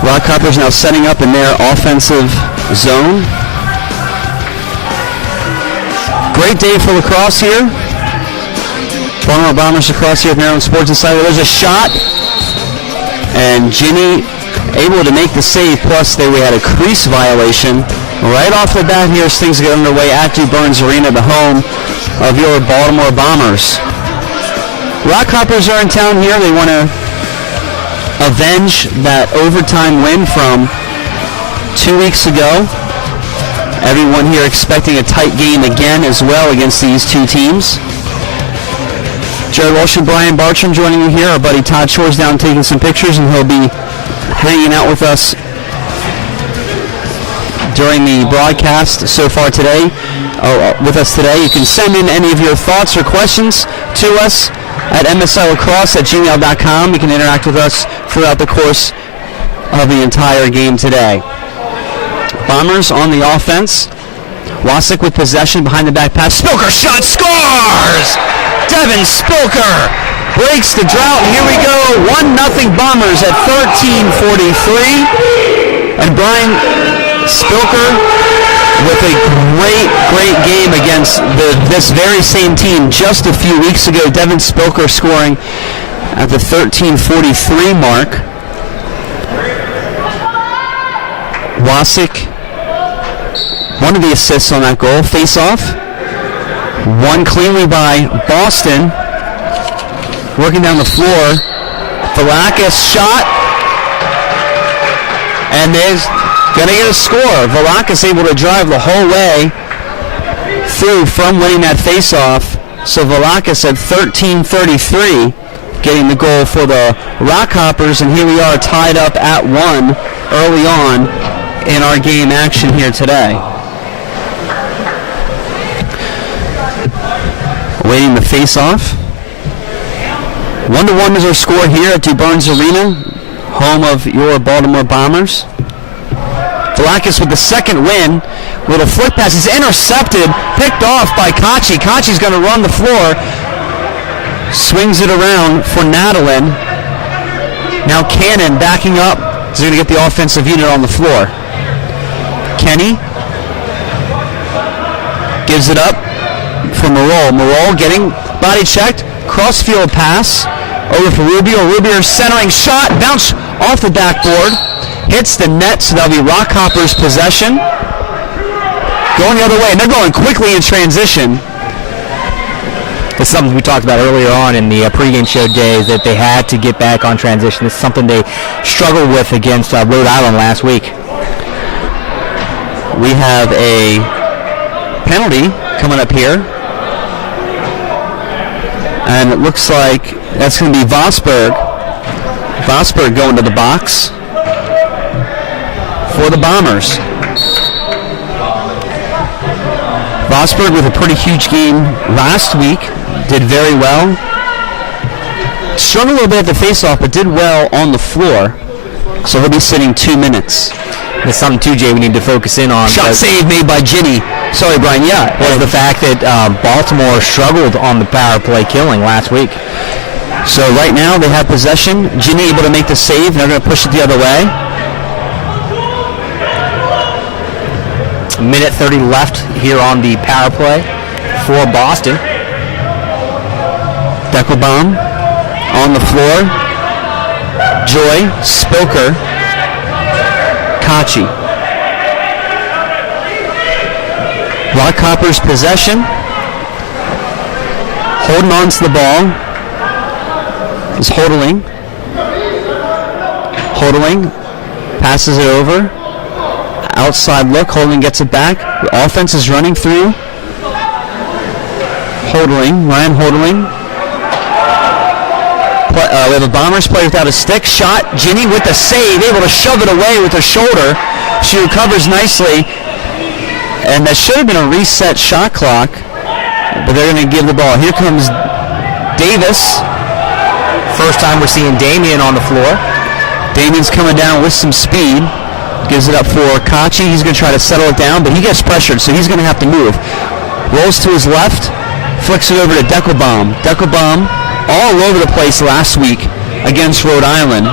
RockHoppers now setting up in their offensive zone. Great day for lacrosse here. Baltimore Bombers lacrosse here at Maryland Sports Insider. There's a shot, and Ginny able to make the save, plus they had a crease violation. Right off the bat here as things get underway at Dew Burns Arena, the home of your Baltimore Bombers. RockHoppers are in town here. They want to avenge that overtime win from 2 weeks ago. Everyone here expecting a tight game again as well against these two teams. Jared Walsh and Brian Bartram joining you here. Our buddy Todd Shore's down taking some pictures, and he'll be hanging out with us during the broadcast so far today. With us today, you can send in any of your thoughts or questions to us at msilacrosse@gmail.com. You can interact with us throughout the course of the entire game today. Bombers on the offense. Wasik with possession, behind the back pass. Spilker shot, scores! Devin Spilker breaks the drought. Here we go, 1-0 Bombers at 13:43. And Brian Spilker with a great game against this very same team just a few weeks ago. Devin Spilker scoring at the 13:43 mark. Wasik, one of the assists on that goal. Face-off. Won cleanly by Boston. Working down the floor. Velakis shot. And there's going to get a score. Velakis able to drive the whole way through from winning that face-off. So Velakis at 13:33 getting the goal for the RockHoppers. And here we are tied up at 1 early on in our game action here today. Awaiting the face-off. 1-1 is our score here at Dew Burns Arena, home of your Baltimore Bombers. Velakis with the second win. Little flick pass is intercepted, picked off by Kachi. Kachi's going to run the floor. Swings it around for Nadalin. Now Cannon backing up. He's going to get the offensive unit on the floor. Kenny gives it up for Morol. Morol getting body checked. Crossfield pass over for Rubio. Rubio centering shot. Bounce off the backboard. Hits the net, so that'll be RockHoppers possession. Going the other way, and they're going quickly in transition. It's something we talked about earlier on in the pregame show days, that they had to get back on transition. It's something they struggled with against Rhode Island last week. We have a penalty coming up here. And it looks like that's going to be Vosberg. Vosberg going to the box for the Bombers. Vosberg with a pretty huge game last week. Did very well. Struggled a little bit at the face-off, but did well on the floor. So he'll be sitting 2 minutes. There's something, too, Jay, we need to focus in on. Shot save made by Ginny. Sorry, Brian. Yeah. Was the fact that Baltimore struggled on the power play killing last week. So right now they have possession. Ginny able to make the save. They're going to push it the other way. Minute 30 left here on the power play for Boston. Deckelbaum on the floor. Joy, Spilker, Kachi. RockHoppers possession. Holding on to the ball is Hodling. Hodling passes it over. Outside look. Hodling gets it back. The offense is running through. Hodling, Ryan Hodling. We have a Bombers player without a stick. Shot. Ginny with the save, able to shove it away with her shoulder. She recovers nicely. And that should have been a reset shot clock. But they're going to give the ball. Here comes Davis. First time we're seeing Damien on the floor. Damien's coming down with some speed. Gives it up for Kachi. He's going to try to settle it down, but he gets pressured, so he's going to have to move. Rolls to his left. Flicks it over to Deckelbaum. Deckelbaum all over the place last week against Rhode Island.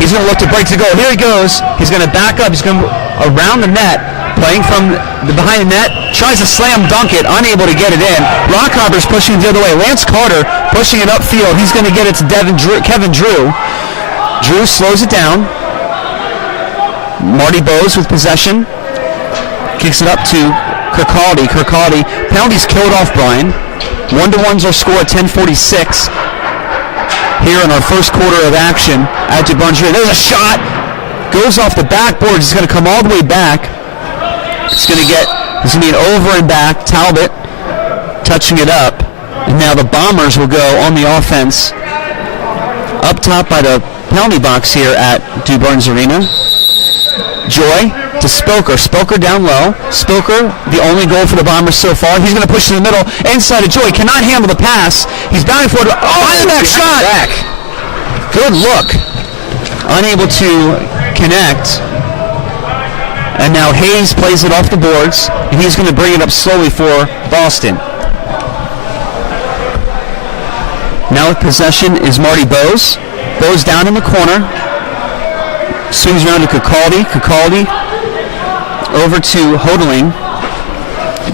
He's going to look to break to goal. Here he goes. He's going to back up. He's going around the net, playing from behind the net. Tries to slam dunk it, unable to get it in. RockHoppers pushing it the other way. Lance Carter pushing it upfield. He's going to get it to Kevin Drew. Drew slows it down. Marty Bowes with possession. Kicks it up to Kirkaldy. Kirkaldy. Penalties killed off Brian. 1-1's our score at 10:46. Here in our first quarter of action at DuBois. There's a shot. Goes off the backboard. It's going to come all the way back. It's going to be an over and back. Talbot touching it up. And now the Bombers will go on the offense up top by the penalty box here at DuBois Arena. Joy to Spilker. Spilker down low. Spilker, the only goal for the Bombers so far. He's going to push in the middle. Inside of Joy. Cannot handle the pass. He's bounding for it. Oh, behind the back shot. Good look. Unable to connect. And now Hayes plays it off the boards. And he's going to bring it up slowly for Boston. Now with possession is Marty Bowes. Bowes down in the corner. Swings around to Kirkaldy. Kirkaldy over to Hodling.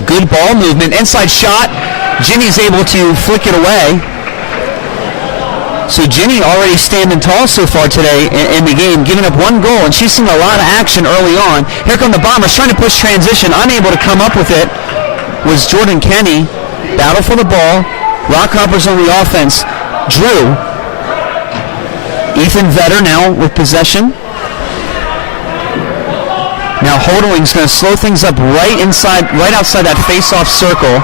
Good ball movement. Inside shot. Ginny's able to flick it away. So Ginny already standing tall so far today in the game, giving up one goal, and she's seen a lot of action early on. Here come the Bombers trying to push transition. Unable to come up with it was Jordan Kenny. Battle for the ball. RockHoppers on the offense. Drew. Ethan Vetter now with possession. Now Hodling's going to slow things up right outside that face-off circle.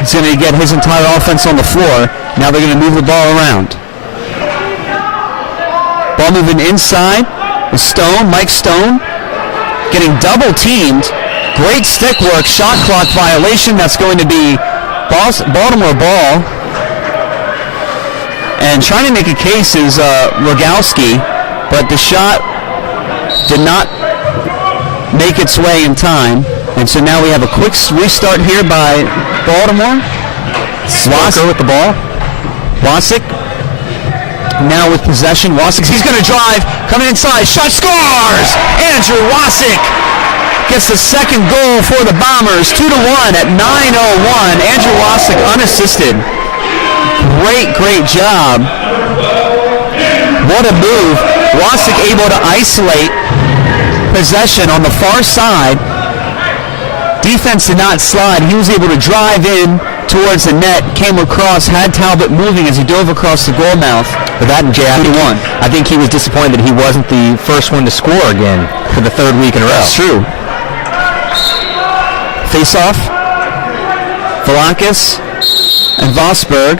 He's going to get his entire offense on the floor. Now they're going to move the ball around. Ball moving inside. Stone, Mike Stone, getting double teamed. Great stick work, shot clock violation. That's going to be Baltimore ball. And trying to make a case is Rogalski, but the shot did not make its way in time. And so now we have a quick restart here by Baltimore. Wasik with the ball. Wasik now with possession. Wasik, he's going to drive. Coming inside. Shot scores! Andrew Wasik gets the second goal for the Bombers. 2-1 at 9:01. Andrew Wasik unassisted. Great job. What a move. Wasik able to isolate possession on the far side. Defense did not slide. He was able to drive in towards the net, came across, had Talbot moving as he dove across the goal mouth. But that and Jay, I think he was disappointed that he wasn't the first one to score again for the third week in a row. That's true. Face-off. Velakis and Vosberg.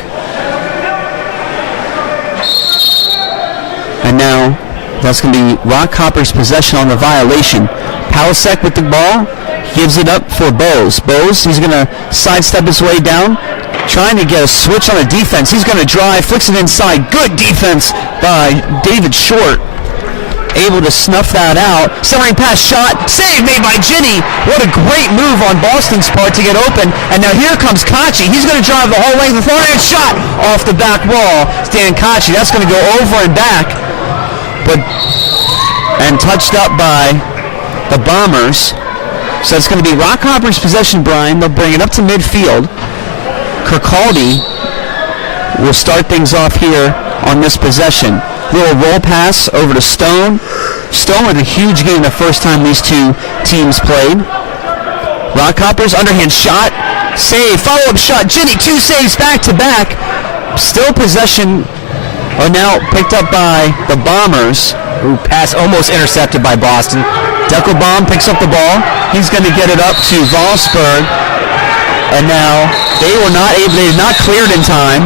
And now that's going to be RockHoppers' possession on the violation. Palasek with the ball. Gives it up for Bowes. Bowes, he's going to sidestep his way down, trying to get a switch on a defense. He's going to drive, flicks it inside. Good defense by David Short. Able to snuff that out. Centering pass shot. Save made by Ginny. What a great move on Boston's part to get open. And now here comes Kachi. He's going to drive the whole length of the floor and shot off the back wall. Stan Kachi. That's going to go over and back. And touched up by the Bombers. So it's going to be RockHoppers' possession, Brian. They'll bring it up to midfield. Kirkaldy will start things off here on this possession. Little roll pass over to Stone. Stone with a huge game the first time these two teams played. RockHoppers, underhand shot. Save, follow-up shot. Ginny, 2 saves back-to-back. Still possession are now picked up by the Bombers. Ooh, pass almost intercepted by Boston. Deckelbaum picks up the ball. He's going to get it up to Vosberg. And now they did not clear it in time.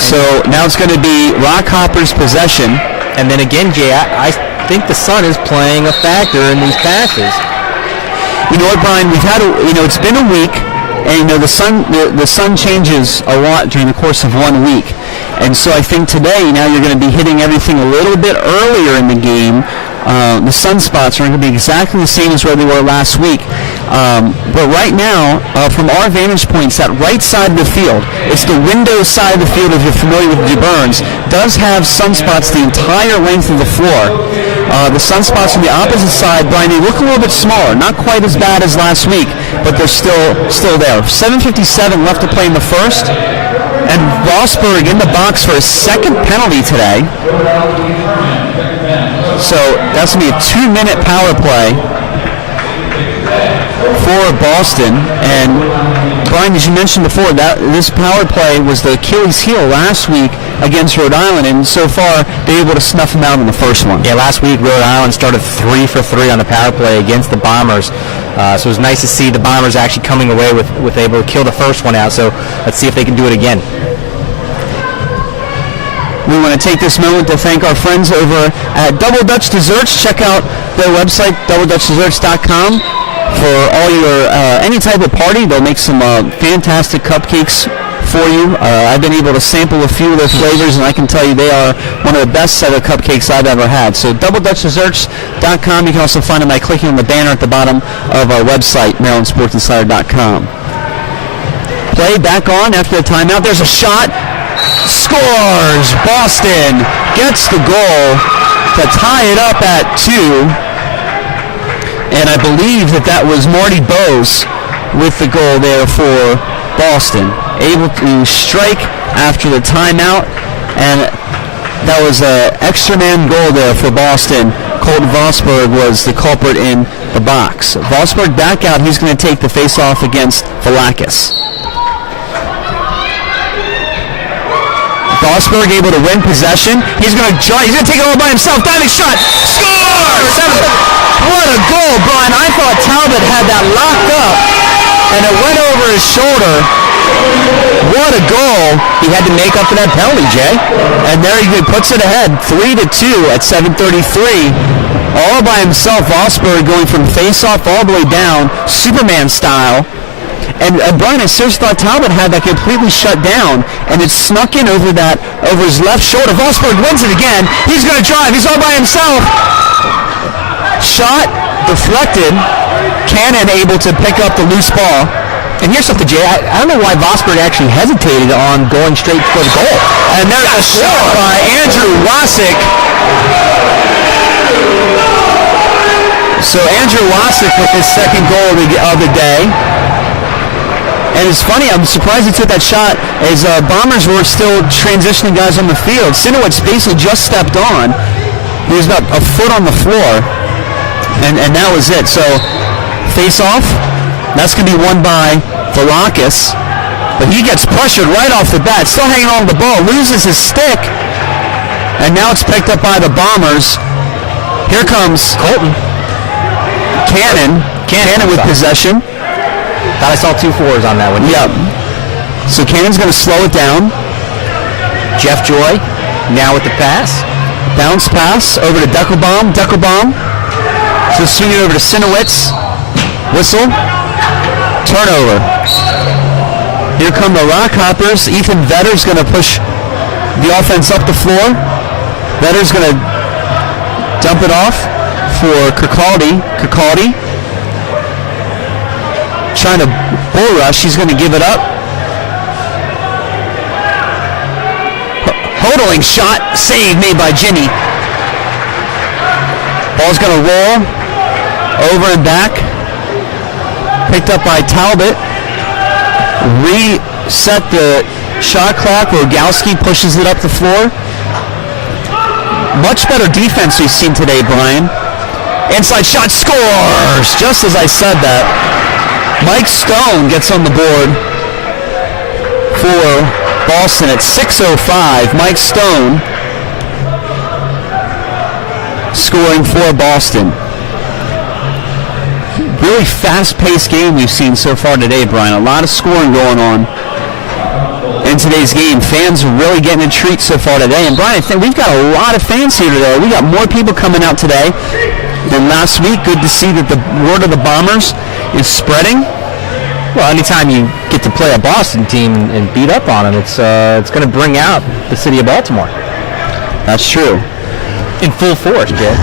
So now it's going to be RockHoppers' possession. And then again, Jay, I think the sun is playing a factor in these passes. You know what, Brian? It's been a week, and the sun changes a lot during the course of 1 week. And so I think today, now you're going to be hitting everything a little bit earlier in the game. The sunspots are going to be exactly the same as where they were last week. But right now, from our vantage points, that right side of the field, it's the window side of the field, if you're familiar with the Burns, does have sunspots the entire length of the floor. The sunspots on the opposite side, Brian, they look a little bit smaller, not quite as bad as last week, but they're still there. 7:57 left to play in the first, and Rosberg in the box for his second penalty today. So that's going to be a 2-minute power play for Boston. And Brian, as you mentioned before, that this power play was the Achilles heel last week against Rhode Island, and so far they're able to snuff them out in the first one. Yeah, last week Rhode Island started 3 for 3 on the power play against the Bombers. So it was nice to see the Bombers actually coming away with able to kill the first one out. So let's see if they can do it again. We want to take this moment to thank our friends over at Double Dutch Desserts. Check out their website, doubledutchdesserts.com, for all your any type of party. They'll make some fantastic cupcakes for you. I've been able to sample a few of their flavors, and I can tell you they are one of the best set of cupcakes I've ever had. So doubledutchdesserts.com. You can also find them by clicking on the banner at the bottom of our website, MarylandSportsInsider.com. Play back on after the timeout. There's a shot. Scores! Boston gets the goal to tie it up at 2. And I believe that was Marty Bose with the goal there for Boston. Able to strike after the timeout. And that was an extra man goal there for Boston. Colton Vosberg was the culprit in the box. Vosberg back out. He's going to take the face-off against Velakis. Vosberg able to win possession. He's going to take it all by himself. Diving shot. Scores! What a goal, Brian. I thought Talbot had that locked up, and it went over his shoulder. What a goal. He had to make up for that penalty, Jay. And there he puts it ahead, 3-2 at 7:33. All by himself, Vosberg going from face-off all the way down, Superman style. And Brian, I seriously thought Talbot had that completely shut down, and it snuck in over his left shoulder. Vosberg wins it again. He's going to drive. He's all by himself. Shot deflected. Cannon able to pick up the loose ball. And here's something, Jay. I don't know why Vosberg actually hesitated on going straight for the goal. And there's a shot by Andrew Wasik. So Andrew Wasik with his second goal of the day. And it's funny, I'm surprised he took that shot as Bombers were still transitioning guys on the field. Sinowitz basically just stepped on. He was about a foot on the floor. And that was it. So face-off, that's going to be won by Velakis. But he gets pressured right off the bat. Still hanging on to the ball. Loses his stick. And now it's picked up by the Bombers. Here comes Colton. Cannon with possession. Thought I saw 2 4s on that one. Yep. So Cannon's going to slow it down. Jeff Joy now with the pass. Bounce pass over to Deckelbaum. So swing it over to Sinowitz. Whistle. Turnover. Here come the RockHoppers. Ethan Vedder's going to push the offense up the floor. Vedder's going to dump it off for Kirkaldy. Trying to bull rush. He's going to give it up. Hodling shot. Save made by Ginny. Ball's going to roll. Over and back. Picked up by Talbot. Reset the shot clock. Rogowski pushes it up the floor. Much better defense we've seen today, Brian. Inside shot. Scores! Just as I said that. Mike Stone gets on the board for Boston at 6:05. Mike Stone scoring for Boston. Really fast-paced game we've seen so far today, Brian. A lot of scoring going on in today's game. Fans are really getting a treat so far today. And Brian, I think we've got a lot of fans here today. We got more people coming out today than last week. Good to see that the word of the Bombers is spreading. Well, anytime you get to play a Boston team and beat up on them, it's going to bring out the city of Baltimore. That's true. In full force, Jay.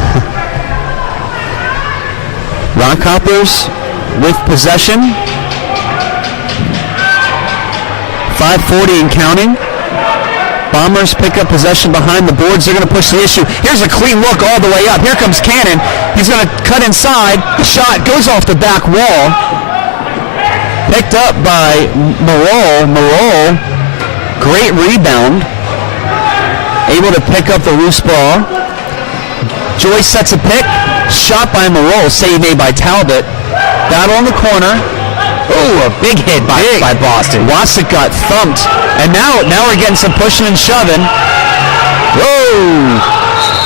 RockHoppers with possession. 5:40 and counting. Bombers pick up possession behind the boards. They're going to push the issue. Here's a clean look all the way up. Here comes Cannon. He's going to cut inside. The shot goes off the back wall. Picked up by Marol. Marol, great rebound. Able to pick up the loose ball. Joyce sets a pick. Shot by Marol. Save made by Talbot. Battle in the corner. Oh, a big hit by Boston. Wasik got thumped. And now we're getting some pushing and shoving. Whoa!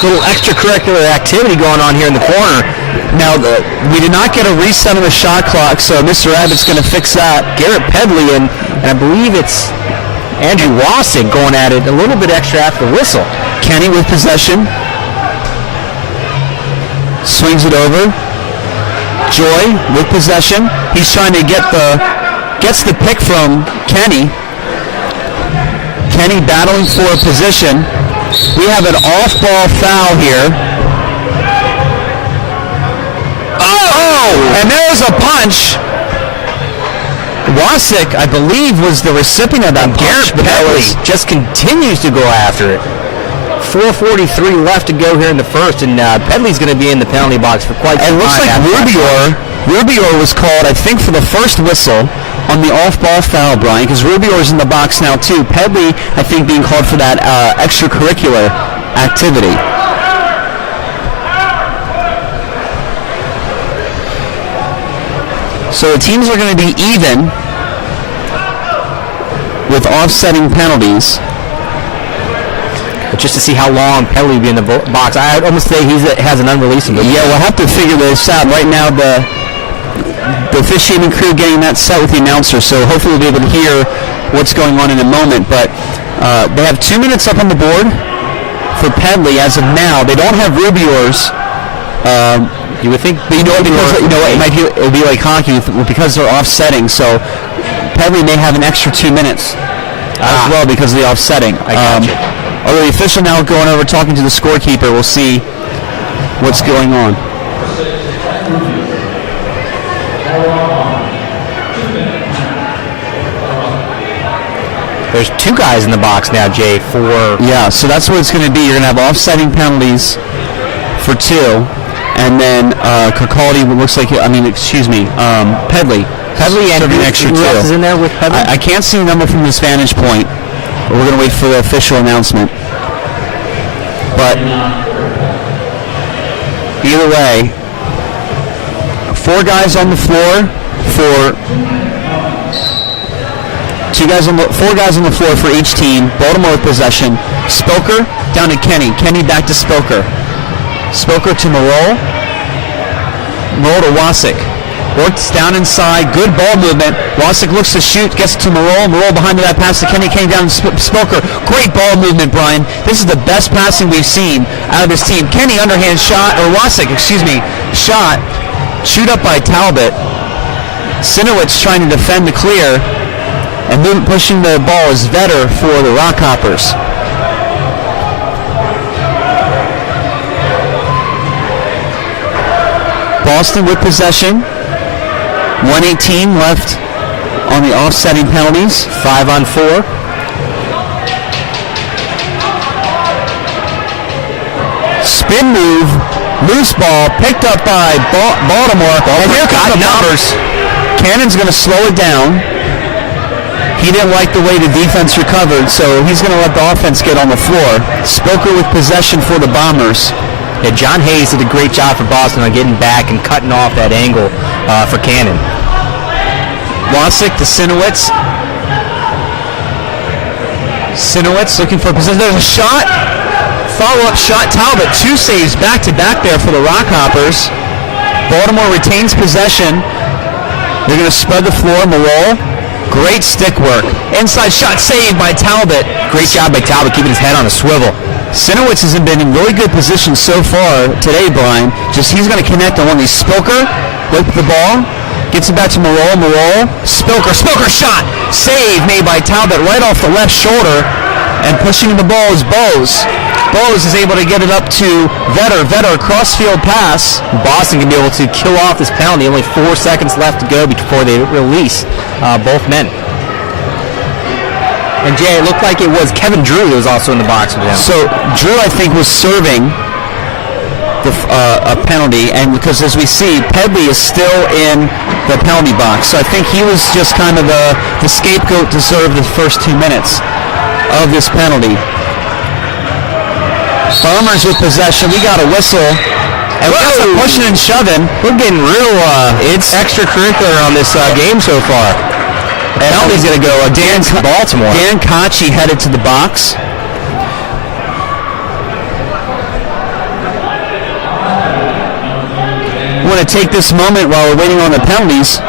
Little extracurricular activity going on here in the corner. Now, we did not get a reset on the shot clock, so Mr. Abbott's going to fix that. Garrett Pedley and I believe it's Andrew Wasik going at it a little bit extra after the whistle. Kenny with possession. Swings it over. Joy with possession. He's trying to gets the pick from Kenny. Kenny battling for a position. We have an off-ball foul here. Oh! And there's a punch. Wasik, I believe, was the recipient of that punch. Garrett Pedley just continues to go after it. 4:43 left to go here in the first, and Pedley's going to be in the penalty box for quite some time. It looks like Rubior was called, I think, for the first whistle on the off-ball foul, Brian, because Rubior's in the box now, too. Pedley, I think, being called for that extracurricular activity. So the teams are going to be even with offsetting penalties. But just to see how long Pedley will be in the box, I'd almost say he has an unreleasable. Yeah, we'll have to figure this out. Right now, the officiating crew getting that set with the announcer, so hopefully we'll be able to hear what's going on in a moment. But they have 2 minutes up on the board for Pedley as of now. They don't have Rubior's. You would think, but it'll be like hockey because they're offsetting. So Pedley may have an extra 2 minutes as well because of the offsetting. I got you. Although the official now going over talking to the scorekeeper, we'll see what's going on. There's 2 guys in the box now, Jay, for... Yeah, so that's what it's going to be. You're going to have offsetting penalties for 2. And then Kirkaldy looks like, Pedley. Pedley and an extra 2. Who else is in there with Pedley? I can't see the number from this vantage point. We're going to wait for the official announcement. But either way, 4 guys on the floor for 4 guys on the floor for each team. Baltimore with possession. Spoker down to Kenny. Kenny back to Spoker. Spoker to Marol. Marol to Wasik. Works down inside. Good ball movement. Wasik looks to shoot. Gets to Marol. Marol behind that pass to Kenny. Kenny down to Spoker. Great ball movement, Brian. This is the best passing we've seen out of this team. Kenny underhand shot, or Wasik, shot. Shoot up by Talbot. Sinowitz trying to defend the clear. And then pushing the ball is Vetter for the RockHoppers. Boston with possession. 1:18 left on the offsetting penalties. 5-on-4. Spin move. Loose ball picked up by Baltimore. And here comes the numbers. Cannon's going to slow it down. He didn't like the way the defense recovered, so he's going to let the offense get on the floor. Spoker with possession for the Bombers. Yeah, John Hayes did a great job for Boston on getting back and cutting off that angle for Cannon. Wasik to Sinowitz. Sinowitz looking for possession. There's a shot. Follow-up shot. Talbot, 2 saves back-to-back there for the RockHoppers. Baltimore retains possession. They're going to spread the floor. Marol. Great stick work. Inside shot saved by Talbot. Great job by Talbot keeping his head on a swivel. Sinowitz has been in really good position so far today, Brian. Just he's going to connect on one of these. Spoker with the ball. Gets it back to Marol. Marol. Spoker shot. Save made by Talbot right off the left shoulder. And pushing the ball is Bose. Bose is able to get it up to Vetter. Vetter, crossfield pass. Boston can be able to kill off this penalty. Only 4 seconds left to go before they release both men. And Jay, it looked like it was Kevin Drew who was also in the box with him. So Drew, I think, was serving a penalty, and because as we see, Pedley is still in the penalty box. So I think he was just kind of the scapegoat to serve the first 2 minutes of this penalty. Bombers with possession. We got a whistle. And we got some pushing and shoving. We're getting real it's extracurricular on this game so far. And Penalty's going to go against Baltimore. Dan Kochi headed to the box. I want to take this moment while we're waiting on the penalties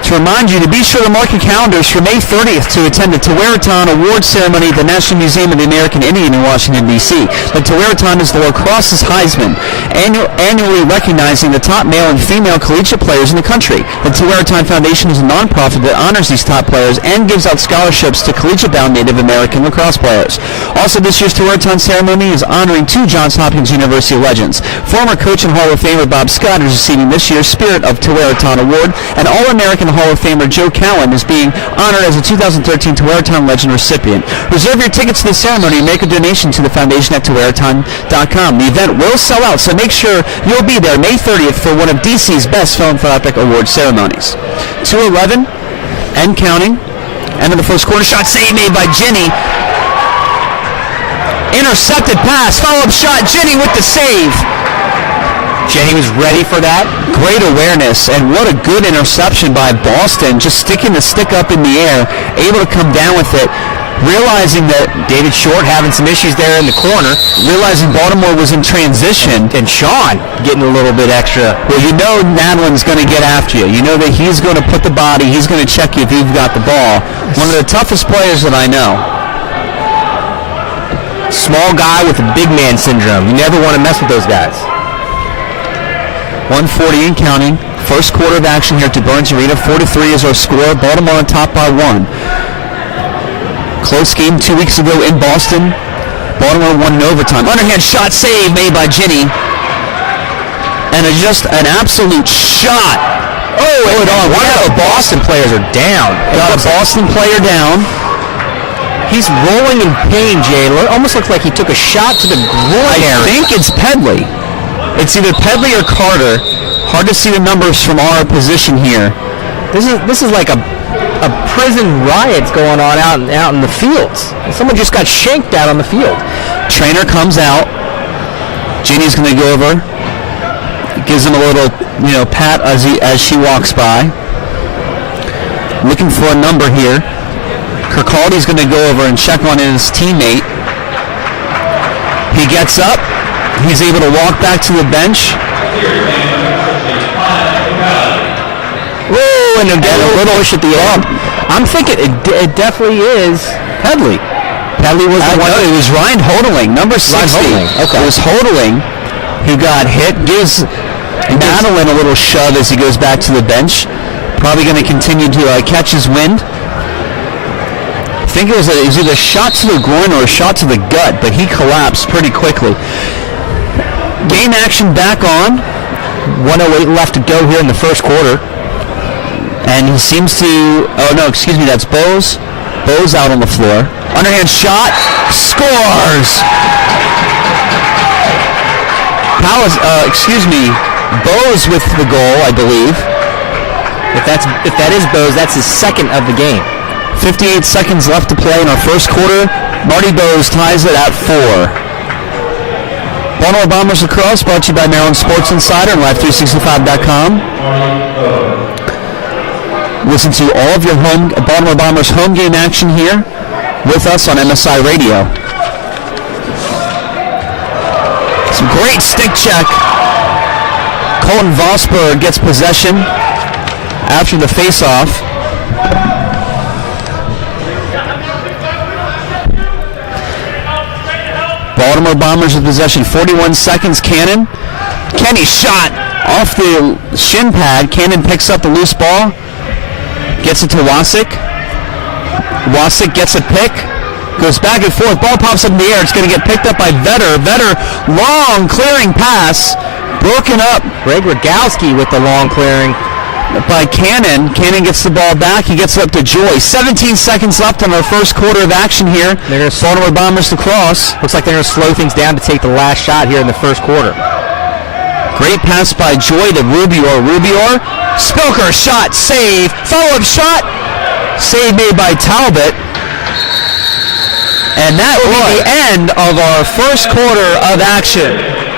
to remind you to be sure to mark your calendars for May 30th to attend the Tewaaraton Award Ceremony at the National Museum of the American Indian in Washington, D.C. The Tewaaraton is the lacrosse's Heisman, annually recognizing the top male and female collegiate players in the country. The Tewaaraton Foundation is a nonprofit that honors these top players and gives out scholarships to collegiate-bound Native American lacrosse players. Also, this year's Tewaaraton ceremony is honoring 2 Johns Hopkins University legends. Former coach and Hall of Famer Bob Scott is receiving this year's Spirit of Tewaaraton Award, and All-American Hall of Famer Joe Cowan is being honored as a 2013 Tewaaraton Legend recipient. Reserve your tickets to the ceremony and make a donation to the foundation at Tewaaraton.com. The event will sell out, so make sure you'll be there May 30th for one of DC's best philanthropic award ceremonies. 2:11 and counting. End of the first quarter. Shot save made by Jenny. Intercepted pass. Follow-up shot. Jenny with the save. Jenny was ready for that. Great awareness, and what a good interception by Boston, just sticking the stick up in the air, able to come down with it, realizing that David Short having some issues there in the corner, realizing Baltimore was in transition. And Sean getting a little bit extra. Well, you know Nadlin's going to get after you. You know that he's going to put the body, he's going to check you if you've got the ball. One of the toughest players that I know. Small guy with a big man syndrome. You never want to mess with those guys. 1:40 and counting. First quarter of action here to Burns Arena. 4-3 is our score. Baltimore on top by 1. Close game 2 weeks ago in Boston. Baltimore won in overtime. Underhand shot save made by Ginny. And just an absolute shot. Oh, one of the Boston players are down. Got a Boston player down. He's rolling in pain, Jay. Almost looks like he took a shot to the groin area. I think it's Pedley. It's either Pedley or Carter. Hard to see the numbers from our position here. This is like a prison riot's going on out in the fields. Someone just got shanked out on the field. Trainer comes out. Ginny's going to go over. Gives him a little, pat as she walks by. Looking for a number here. Kirkaldy's going to go over and check on his teammate. He gets up. He's able to walk back to the bench. Whoa, and a little push at the end. I'm thinking it definitely is Pedley. Pedley was the one. It was Ryan Hodeling, number 60. Okay. It was Hodeling who got hit. Gives Madeline a little shove as he goes back to the bench. Probably going to continue to catch his wind. I think it was either a shot to the groin or a shot to the gut, but he collapsed pretty quickly. Game action back on. 1:08 left to go here in the first quarter. And he seems to... Oh, no, excuse me, that's Bose. Bose out on the floor. Underhand shot. Scores! Bose with the goal, I believe. If that is Bose, that's his second of the game. 58 seconds left to play in our first quarter. Marty Bose ties it at 4. Baltimore Bombers lacrosse brought to you by Maryland Sports Insider and Live365.com. Listen to all of your Baltimore Bombers home game action here with us on MSI Radio. Some great stick check. Colton Vosberg gets possession after the face-off. Baltimore Bombers with possession. 41 seconds. Cannon. Kenny shot off the shin pad. Cannon picks up the loose ball. Gets it to Wasik. Wasik gets a pick. Goes back and forth. Ball pops up in the air. It's going to get picked up by Vetter. Vetter, long clearing pass. Broken up. Greg Rogalski with the long clearing by Cannon. Cannon gets the ball back. He gets it up to Joy. 17 seconds left in our first quarter of action here. Baltimore Bombers lacrosse. Looks like they're going to slow things down to take the last shot here in the first quarter. Great pass by Joy to Rubior. Rubior. Spilker shot. Save. Follow-up shot. Save made by Talbot. And that will be the end of our first quarter of action.